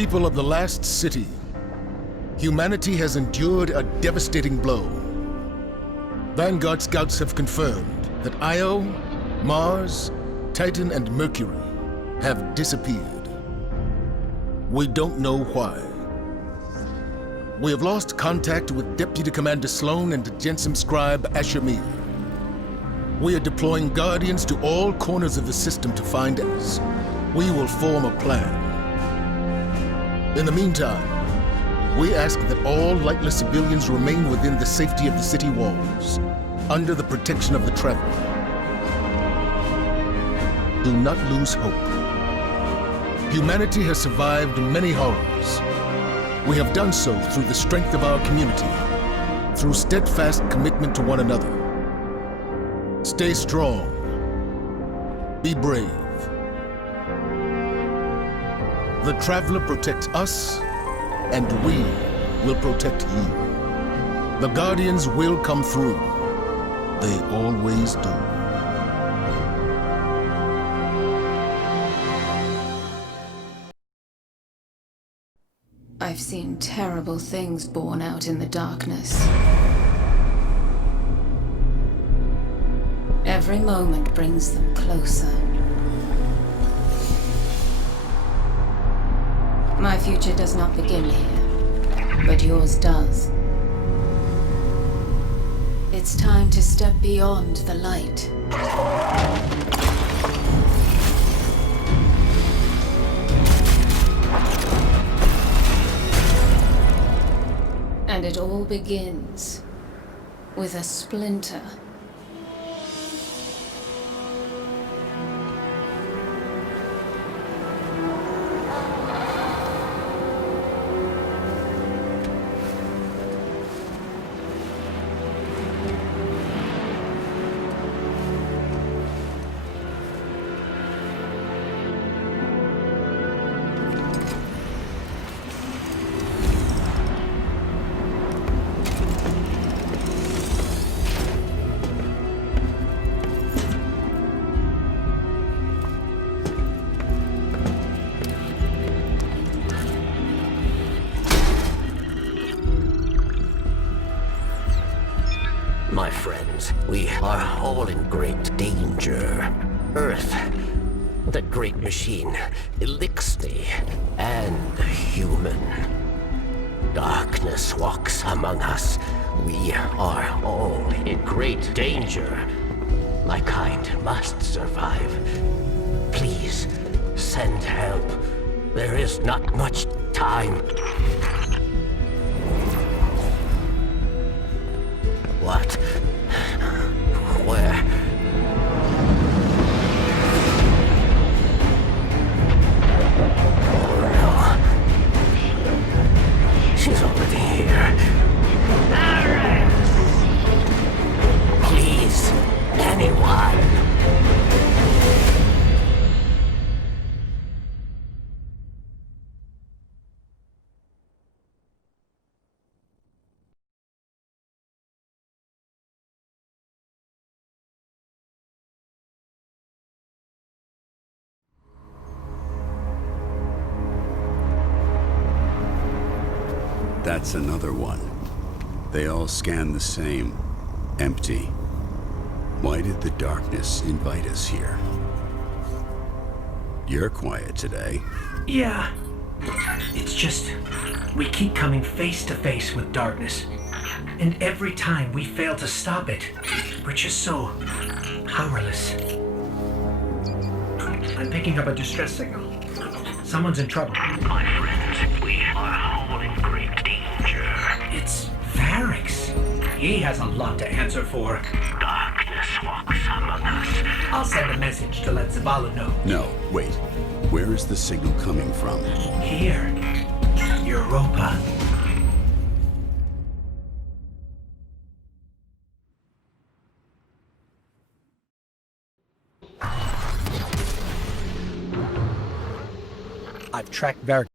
People of the last city, humanity has endured a devastating blow. Vanguard scouts have confirmed that Io, Mars, Titan, and Mercury have disappeared. We don't know why. We have lost contact with Deputy Commander Sloan and Jensen Scribe Ashemir. We are deploying Guardians to all corners of the system to find us. We will form a plan. In the meantime, we ask that all lightless civilians remain within the safety of the city walls, under the protection of the Traveler. Do not lose hope. Humanity has survived many horrors. We have done so through the strength of our community, through steadfast commitment to one another. Stay strong. Be brave. The Traveler protects us, and we will protect you. The Guardians will come through. They always do. I've seen terrible things born out in the darkness. Every moment brings them closer. My future does not begin here, but yours does. It's time to step beyond the light. And it all begins with a splinter. My friends, we are all in great danger. Earth, the great machine, Elixir, and the human. Darkness walks among us. We are all in great danger. My kind must survive. Please, send help. There is not much time. What? Where? Oh no. She's already here. Please, anyone. That's another one. They all scan the same. Empty. Why did the darkness invite us here? You're quiet today. Yeah. It's just, we keep coming face to face with darkness. And every time we fail to stop it, we're just so powerless. I'm picking up a distress signal. Someone's in trouble. My friends, we are all in great danger. It's Varix. He has a lot to answer for. Darkness walks among us. I'll send a message to let Zavala know. No, wait. Where is the signal coming from? Here. Europa. I've tracked Varix